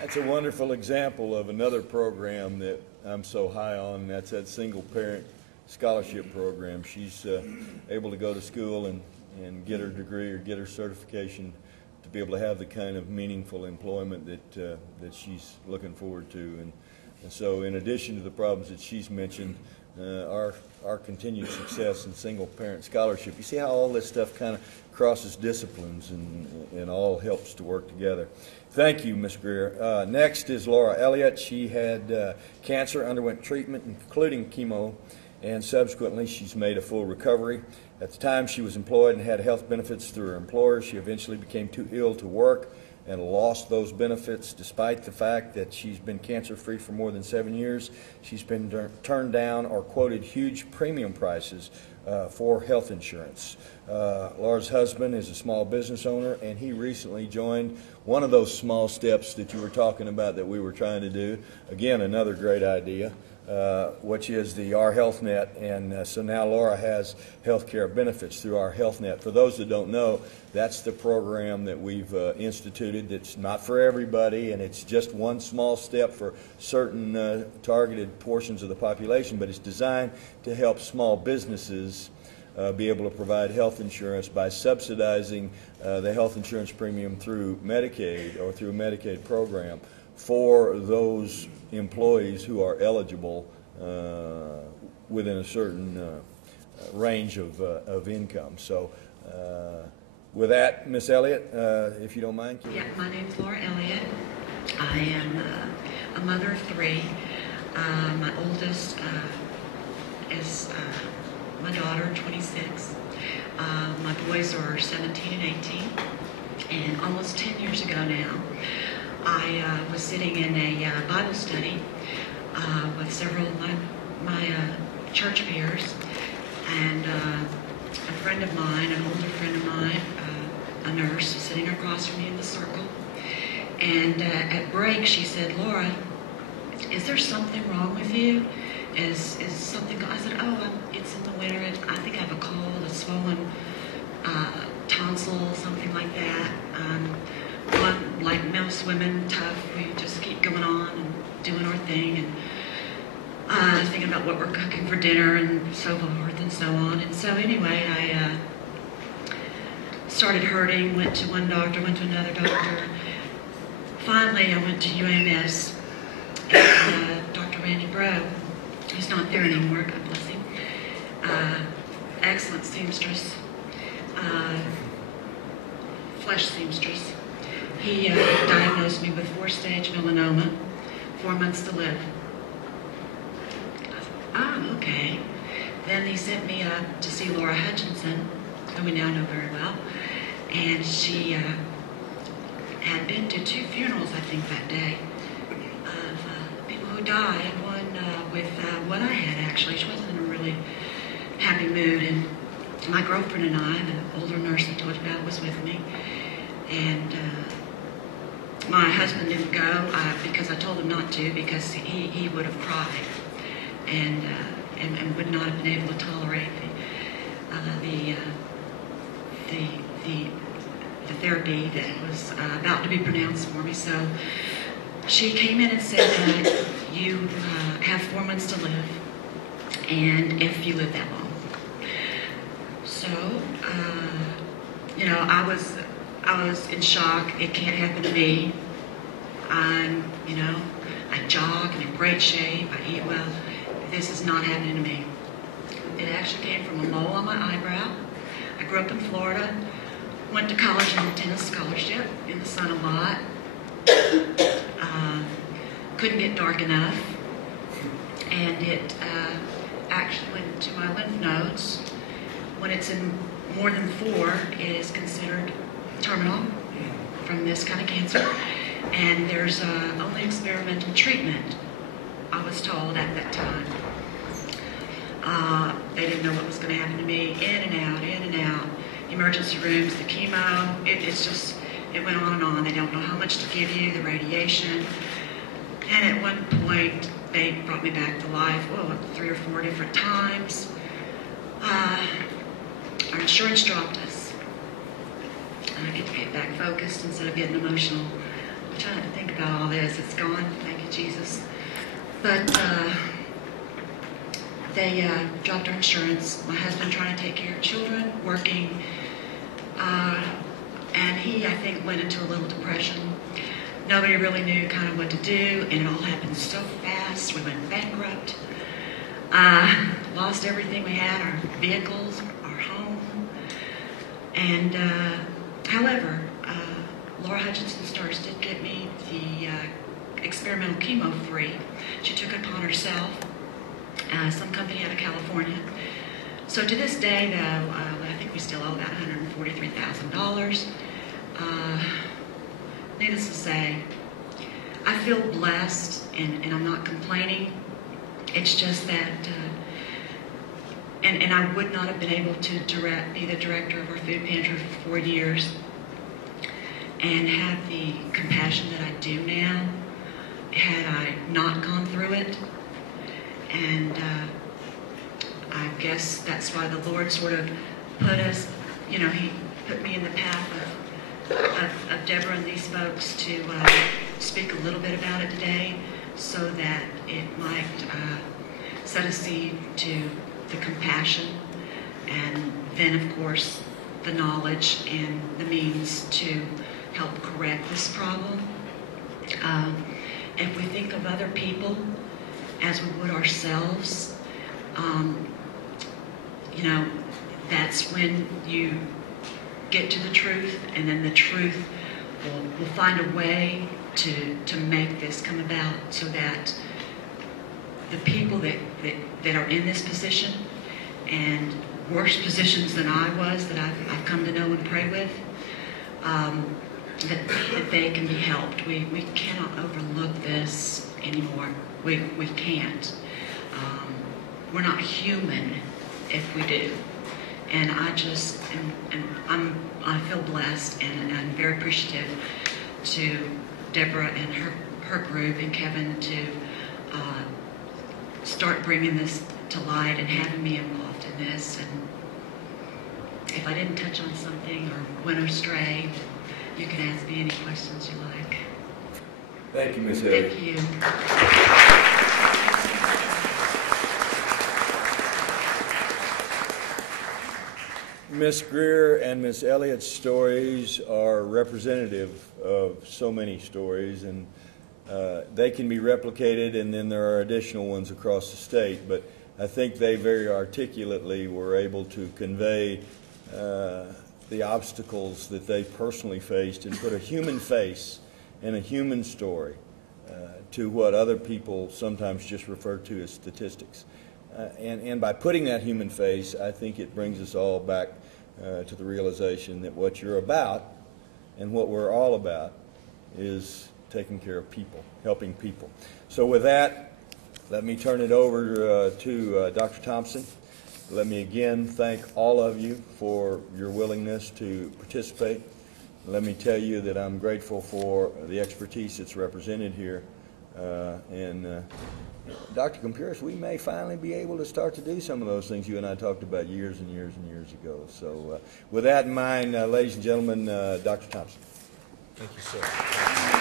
That's a wonderful example of another program that I'm so high on. That's that single parent scholarship program. She's able to go to school and get her degree or get her certification to be able to have the kind of meaningful employment that she's looking forward to. And so in addition to the problems that she's mentioned, our continued success in single parent scholarship, you see how all this stuff kind of crosses disciplines and all helps to work together. Thank you, Ms. Greer. Next is Laura Elliott. She had cancer, underwent treatment, including chemo, and subsequently she's made a full recovery. At the time, she was employed and had health benefits through her employer. She eventually became too ill to work and lost those benefits. Despite the fact that she's been cancer-free for more than 7 years, she's been turned down or quoted huge premium prices for health insurance. Laura's husband is a small business owner, and he recently joined one of those small steps that you were talking about that we were trying to do. Again, another great idea, which is the Our Health Net, and so now Laura has health care benefits through Our Health Net. For those that don't know, that's the program that we've instituted. It's not for everybody, and it's just one small step for certain targeted portions of the population, but it's designed to help small businesses be able to provide health insurance by subsidizing the health insurance premium through Medicaid or through a Medicaid program for those employees who are eligible within a certain range of income. So with that, Ms. Elliott, if you don't mind. Yeah, my name is Laura Elliott. I am a mother of three. My oldest is my daughter, 26. My boys are 17 and 18. And almost 10 years ago now, I was sitting in a Bible study with several of my church peers, and a friend of mine, an older friend of mine, a nurse, was sitting across from me in the circle. And at break, she said, "Laura, is there something wrong with you? Is something?" I said, "Oh, it's in the winter. I think I have a cold, a swollen tonsil, something like that. Like most women, tough. We just keep going on and doing our thing, and thinking about what we're cooking for dinner and so forth and so on." And so anyway, I started hurting. Went to one doctor, went to another doctor. Finally, I went to UAMS, and Dr. Randy Bro, who's not there anymore, God bless him, excellent seamstress, flesh seamstress. He diagnosed me with 4-stage melanoma, 4 months to live. I said, okay. Then he sent me up to see Laura Hutchinson, who we now know very well, and she had been to 2 funerals, I think, that day, of people who died. One with what I had, actually. She wasn't in a really happy mood, and my girlfriend and I, the older nurse I told you about, was with me, and my husband didn't go because I told him not to, because he would have cried and would not have been able to tolerate the therapy that was about to be pronounced for me. So she came in and said, "You have 4 months to live, and if you live that long." So you know, I was in shock. It can't happen to me. I jog, I'm in great shape, I eat well. This is not happening to me. It actually came from a mole on my eyebrow. I grew up in Florida, went to college on a tennis scholarship, in the sun a lot. Couldn't get dark enough. And it actually went to my lymph nodes. When it's in more than 4, it is considered terminal from this kind of cancer. And there's only experimental treatment, I was told at that time. They didn't know what was going to happen to me. In and out. Emergency rooms, the chemo, it went on and on. They don't know how much to give you, the radiation. And at one point, they brought me back to life, 3 or 4 different times. Our insurance dropped us. I get to get back focused instead of getting emotional. trying to think about all this. It's gone. Thank you, Jesus. But they dropped our insurance. My husband trying to take care of children, working, and he, I think, went into a little depression. Nobody really knew kind of what to do, and it all happened so fast. We went bankrupt. Lost everything we had, our vehicles, our home. And however, Laura Hutchinson Stars did get me the experimental chemo free. She took it upon herself, some company out of California. So to this day, though, I think we still owe about $143,000. Needless to say, I feel blessed, and I'm not complaining. It's just that, and I would not have been able to be the director of our food pantry for 4 years and have the compassion that I do now had I not gone through it. And I guess that's why the Lord sort of put us, you know, He put me in the path of Deborah and these folks to speak a little bit about it today, so that it might set a seed to the compassion, and then, of course, the knowledge and the means to help correct this problem. If we think of other people as we would ourselves, you know, that's when you get to the truth, and then the truth will find a way to make this come about, so that the people that are in this position, and worse positions than I was, that I've come to know and pray with, that they can be helped. We cannot overlook this anymore. We can't. We're not human if we do. And I just I feel blessed, and I'm very appreciative to Deborah and her group and Kevin to start bringing this to light and having me involved in this. And if I didn't touch on something or went astray, you can ask me any questions you like. Thank you, Ms. Elliott. Thank you. Ms. Greer and Ms. Elliott's stories are representative of so many stories, and they can be replicated, and then there are additional ones across the state. But I think they very articulately were able to convey the obstacles that they personally faced and put a human face and a human story to what other people sometimes just refer to as statistics. And by putting that human face, I think it brings us all back to the realization that what you're about and what we're all about is taking care of people, helping people. So with that, let me turn it over to Dr. Thompson. Let me again thank all of you for your willingness to participate. Let me tell you that I'm grateful for the expertise that's represented here. Dr. Compuris, we may finally be able to start to do some of those things you and I talked about years and years and years ago. So with that in mind, ladies and gentlemen, Dr. Thompson. Thank you, sir.